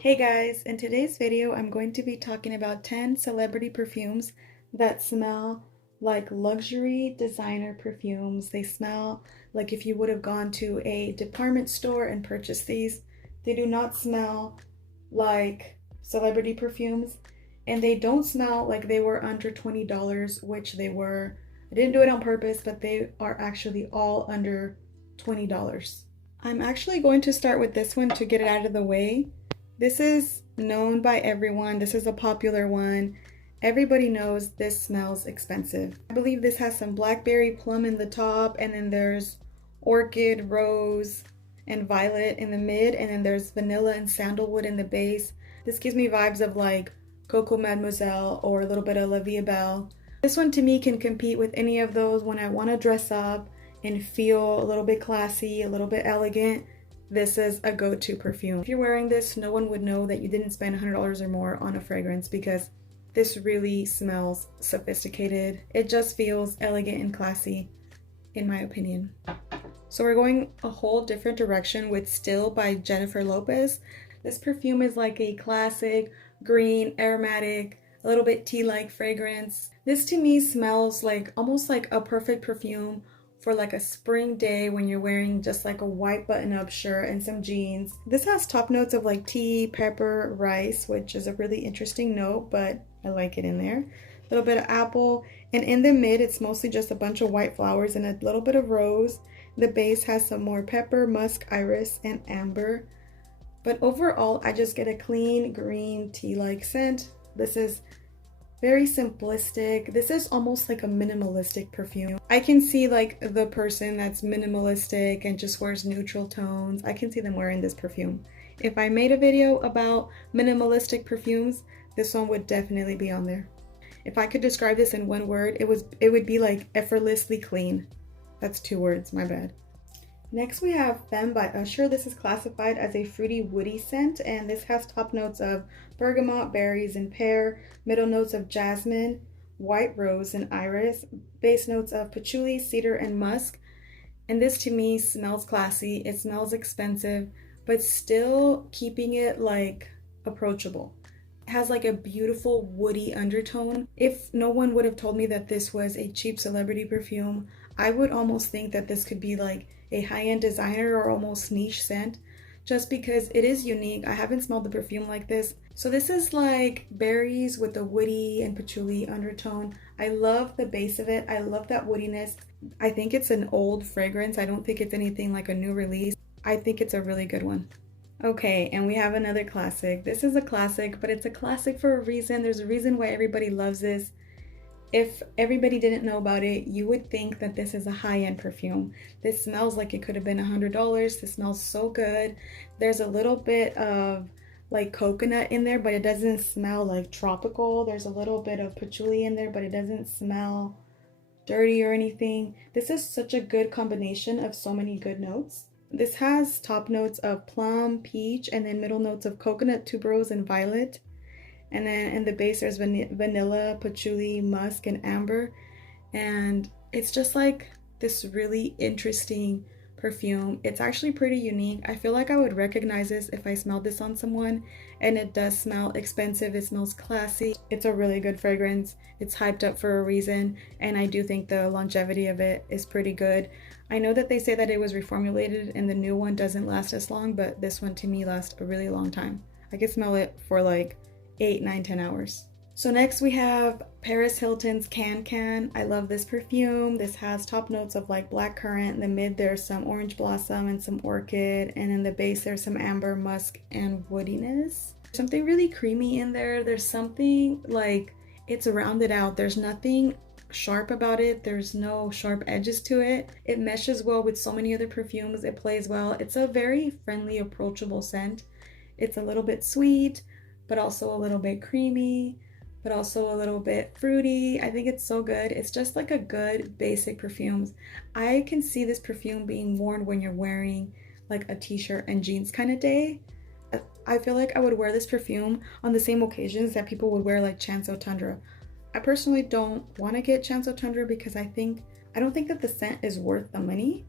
Hey guys, in today's video I'm going to be talking about 10 celebrity perfumes that smell like luxury designer perfumes. They smell like if you would have gone to a department store and purchased these. They do not smell like celebrity perfumes, and they don't smell like they were under $20, which they were. I didn't do it on purpose, but they are actually all under $20. I'm actually going to start with this one to get it out of the way. This is known by everyone. This is a popular one. Everybody knows this smells expensive. I believe this has some blackberry plum in the top, and then there's orchid, rose, and violet in the mid, and then there's vanilla and sandalwood in the base. This gives me vibes of like Coco Mademoiselle or a little bit of La Vie Belle. This one to me can compete with any of those when I want to dress up and feel a little bit classy, a little bit elegant. This is a go-to perfume. If you're wearing this, no one would know that you didn't spend $100 or more on a fragrance, because this really smells sophisticated. It just feels elegant and classy, in my opinion. So we're going a whole different direction with Still by Jennifer Lopez. This perfume is like a classic green, aromatic, a little bit tea-like fragrance. This to me smells like almost like a perfect perfume for like a spring day when you're wearing just like a white button-up shirt and some jeans. This has top notes of like tea, pepper, rice, which is a really interesting note, but I like it in there. A little bit of apple, and in the mid it's mostly just a bunch of white flowers and a little bit of rose. The base has some more pepper, musk, iris, and amber. But overall, I just get a clean green tea-like scent. This is very simplistic. This is almost like a minimalistic perfume. I can see like the person that's minimalistic and just wears neutral tones. I can see them wearing this perfume. If I made a video about minimalistic perfumes, this one would definitely be on there. If I could describe this in one word, it would be like effortlessly clean. That's 2 words, my bad. Next we have Femme by Usher. This is classified as a fruity woody scent, and this has top notes of bergamot, berries, and pear, middle notes of jasmine, white rose, and iris, base notes of patchouli, cedar, and musk. And this to me smells classy. It smells expensive, but still keeping it like approachable. It has like a beautiful woody undertone. If no one would have told me that this was a cheap celebrity perfume, I would almost think that this could be like a high-end designer or almost niche scent, just because it is unique. I haven't smelled the perfume like this. So this is like berries with a woody and patchouli undertone. I love the base of it. I love that woodiness. I think it's an old fragrance. I don't think it's anything like a new release. I think it's a really good one. Okay, and we have another classic. This is a classic, but it's a classic for a reason. There's a reason why everybody loves this. If everybody didn't know about it, you would think that this is a high-end perfume. This smells like it could have been $100. This smells so good. There's a little bit of like coconut in there, but it doesn't smell like tropical. There's a little bit of patchouli in there, but it doesn't smell dirty or anything. This is such a good combination of so many good notes. This has top notes of plum, peach, and then middle notes of coconut, tuberose, and violet. And then in the base there's vanilla, patchouli, musk, and amber. And it's just like this really interesting perfume. It's actually pretty unique. I feel like I would recognize this if I smelled this on someone. And it does smell expensive. It smells classy. It's a really good fragrance. It's hyped up for a reason. And I do think the longevity of it is pretty good. I know that they say that it was reformulated and the new one doesn't last as long, but this one to me lasts a really long time. I could smell it for like 8, 9, 10 hours. So next we have Paris Hilton's Can Can. I love this perfume. This has top notes of like black currant. In the mid there's some orange blossom and some orchid, and in the base there's some amber, musk, and woodiness. Something really creamy in there. There's something like it's rounded out. There's nothing sharp about it. There's no sharp edges to it. It meshes well with so many other perfumes. It plays well. It's a very friendly, approachable scent. It's a little bit sweet, but also a little bit creamy, but also a little bit fruity. I think it's so good. It's just like a good basic perfume. I can see this perfume being worn when you're wearing like a t-shirt and jeans kind of day. I feel like I would wear this perfume on the same occasions that people would wear like Chanso Tundra. I personally don't want to get Chanso Tundra because I don't think that the scent is worth the money,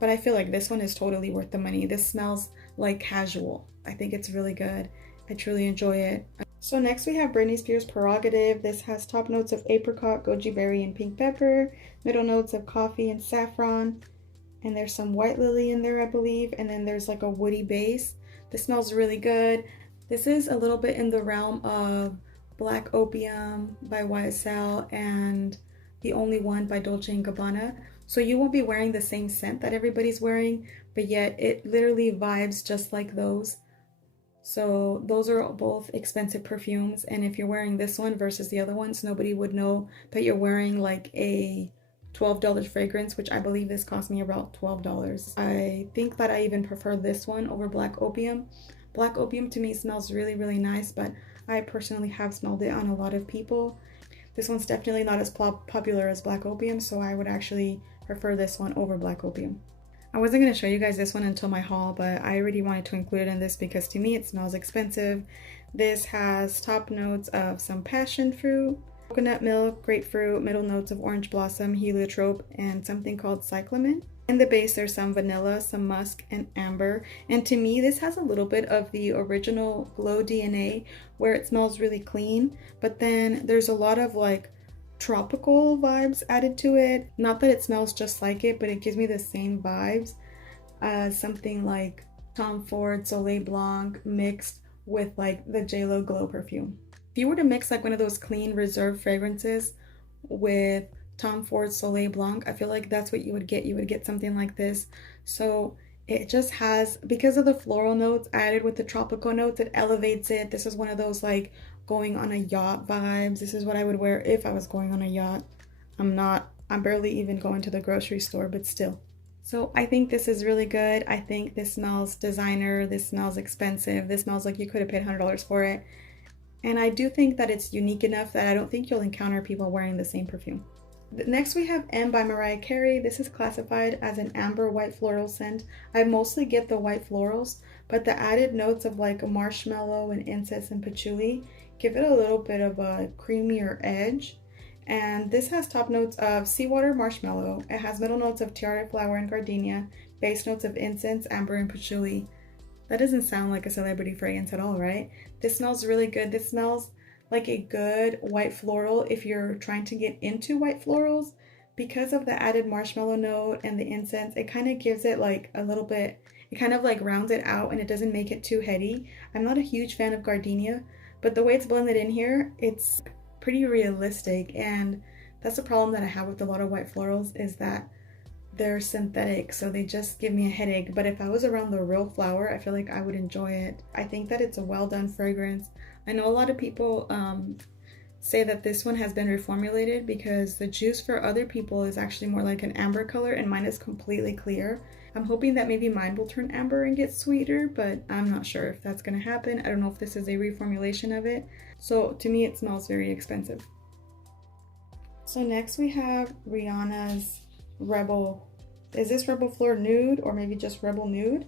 but I feel like this one is totally worth the money. This smells like casual. I think it's really good. I truly enjoy it. So next we have Britney Spears Prerogative. This has top notes of apricot, goji berry, and pink pepper, middle notes of coffee and saffron, and there's some white lily in there, I believe, and then there's like a woody base. This smells really good. This is a little bit in the realm of Black Opium by YSL and The Only One by Dolce & Gabbana. So you won't be wearing the same scent that everybody's wearing, but yet it literally vibes just like those. So those are both expensive perfumes, and if you're wearing this one versus the other ones, nobody would know that you're wearing like a $12 fragrance, which I believe this cost me about $12. I think that I even prefer this one over Black Opium. Black Opium to me smells really, really nice, but I personally have smelled it on a lot of people. This one's definitely not as popular as Black Opium, so I would actually prefer this one over Black Opium. I wasn't going to show you guys this one until my haul, but I already wanted to include it in this because to me it smells expensive. This has top notes of some passion fruit, coconut milk, grapefruit, middle notes of orange blossom, heliotrope, and something called cyclamen. In the base there's some vanilla, some musk, and amber. And to me this has a little bit of the original Glow DNA where it smells really clean, but then there's a lot of like tropical vibes added to it. Not that it smells just like it, but it gives me the same vibes as something like Tom Ford Soleil Blanc mixed with like the JLo Glow perfume. If you were to mix like one of those clean reserve fragrances with Tom Ford Soleil Blanc, I feel like that's what you would get. You would get something like this. So it just has, because of the floral notes added with the tropical notes, it elevates it. This is one of those like going on a yacht vibes. This is what I would wear if I was going on a yacht. I'm barely even going to the grocery store, but still. So I think this is really good. I think this smells designer. This smells expensive. This smells like you could have paid $100 for it. And I do think that it's unique enough that I don't think you'll encounter people wearing the same perfume. Next we have M by Mariah Carey. This is classified as an amber white floral scent. I mostly get the white florals, but the added notes of like a marshmallow and incense and patchouli give it a little bit of a creamier edge. And this has top notes of seawater marshmallow. It has middle notes of tiara flower and gardenia, base notes of incense, amber, and patchouli. That doesn't sound like a celebrity fragrance at all, right? This smells really good. This smells like a good white floral if you're trying to get into white florals. Because of the added marshmallow note and the incense, it kind of gives it like a little bit, it kind of like rounds it out and it doesn't make it too heady. I'm not a huge fan of gardenia, but the way it's blended in here, it's pretty realistic. And that's the problem that I have with a lot of white florals, is that they're synthetic, so they just give me a headache. But if I was around the real flower, I feel like I would enjoy it. I think that it's a well done fragrance. I know a lot of people say that this one has been reformulated because the juice for other people is actually more like an amber color and mine is completely clear. I'm hoping that maybe mine will turn amber and get sweeter, but I'm not sure if that's going to happen. I don't know if this is a reformulation of it. So to me, it smells very expensive. So next we have Rihanna's Rebel. Is this Rebel Fleur Nude or maybe just Rebel Nude?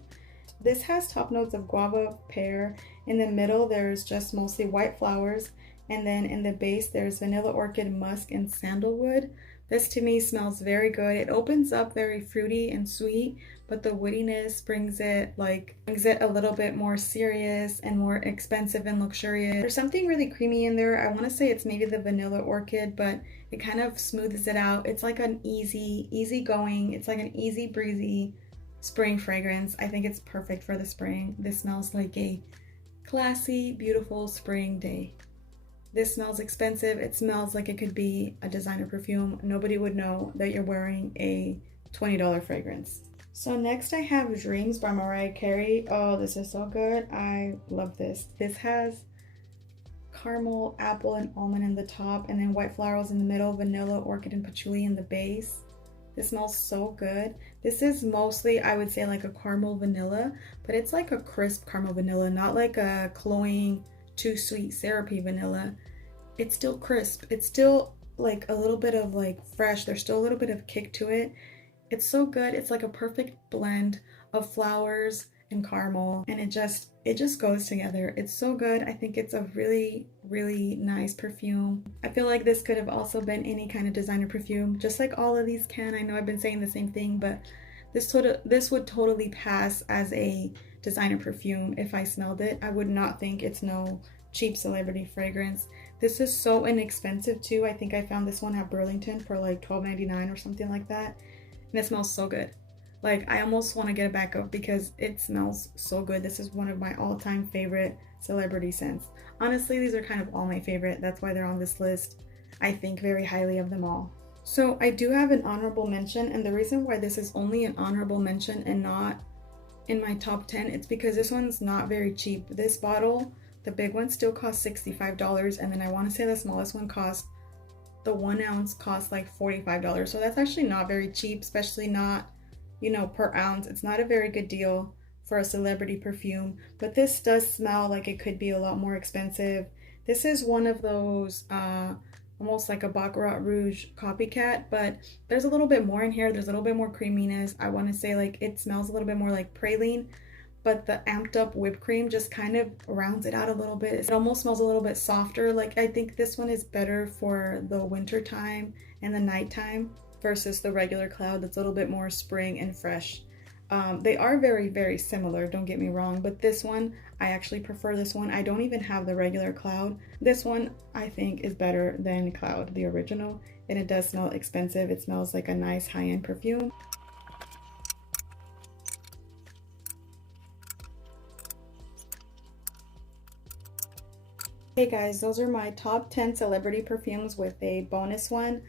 This has top notes of guava, pear. In the middle, there's just mostly white flowers. And then in the base, there's vanilla orchid, musk, and sandalwood. This to me smells very good. It opens up very fruity and sweet, but the woodiness brings it a little bit more serious and more expensive and luxurious. There's something really creamy in there. I want to say it's maybe the vanilla orchid, but it kind of smooths it out. It's like an easy going. It's like an easy breezy spring fragrance. I think it's perfect for the spring. This smells like a classy, beautiful spring day. This smells expensive. It smells like it could be a designer perfume. Nobody would know that you're wearing a $20 fragrance. So next I have Dreams by Mariah Carey. Oh, this is so good. I love this. This has caramel, apple, and almond in the top, and then white flowers in the middle, vanilla, orchid, and patchouli in the base. This smells so good. This is mostly, I would say, like a caramel vanilla, but it's like a crisp caramel vanilla, not like a cloying, too sweet syrupy vanilla. It's still crisp. It's still like a little bit of like fresh. There's still a little bit of kick to it. It's so good. It's like a perfect blend of flowers and caramel, and it just goes together. It's so good. I think it's a really, really nice perfume. I feel like this could have also been any kind of designer perfume, just like all of these can. I know I've been saying the same thing, but this would totally pass as a designer perfume if I smelled it. I would not think it's no cheap celebrity fragrance. This is so inexpensive too. I think I found this one at Burlington for like $12.99 or something like that. And it smells so good. Like, I almost want to get a backup because it smells so good. This is one of my all-time favorite celebrity scents. Honestly, these are kind of all my favorite. That's why they're on this list. I think very highly of them all. So I do have an honorable mention, and the reason why this is only an honorable mention and not in my top 10, it's because this one's not very cheap. This bottle, the big one, still costs $65, and then I want to say the smallest one the 1 ounce costs like $45. So that's actually not very cheap, especially not, you know, per ounce. It's not a very good deal for a celebrity perfume, but this does smell like it could be a lot more expensive. This is one of those almost like a Baccarat Rouge copycat, but there's a little bit more in here. There's a little bit more creaminess. I want to say like it smells a little bit more like praline, but the amped up whipped cream just kind of rounds it out a little bit. It almost smells a little bit softer. Like, I think this one is better for the winter time and the nighttime versus the regular Cloud that's a little bit more spring and fresh. They are very, very similar, don't get me wrong, but this one, I actually prefer this one. I don't even have the regular Cloud. This one, I think, is better than Cloud, the original, and it does smell expensive. It smells like a nice high-end perfume. Hey guys, those are my top 10 celebrity perfumes with a bonus one.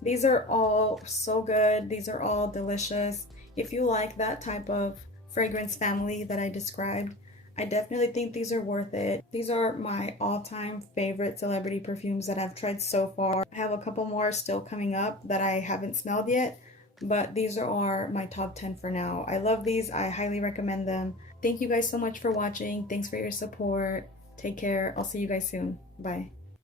These are all so good. These are all delicious. If you like that type of fragrance family that I described, I definitely think these are worth it. These are my all-time favorite celebrity perfumes that I've tried so far. I have a couple more still coming up that I haven't smelled yet, but these are my top 10 for now. I love these. I highly recommend them. Thank you guys so much for watching. Thanks for your support. Take care. I'll see you guys soon. Bye.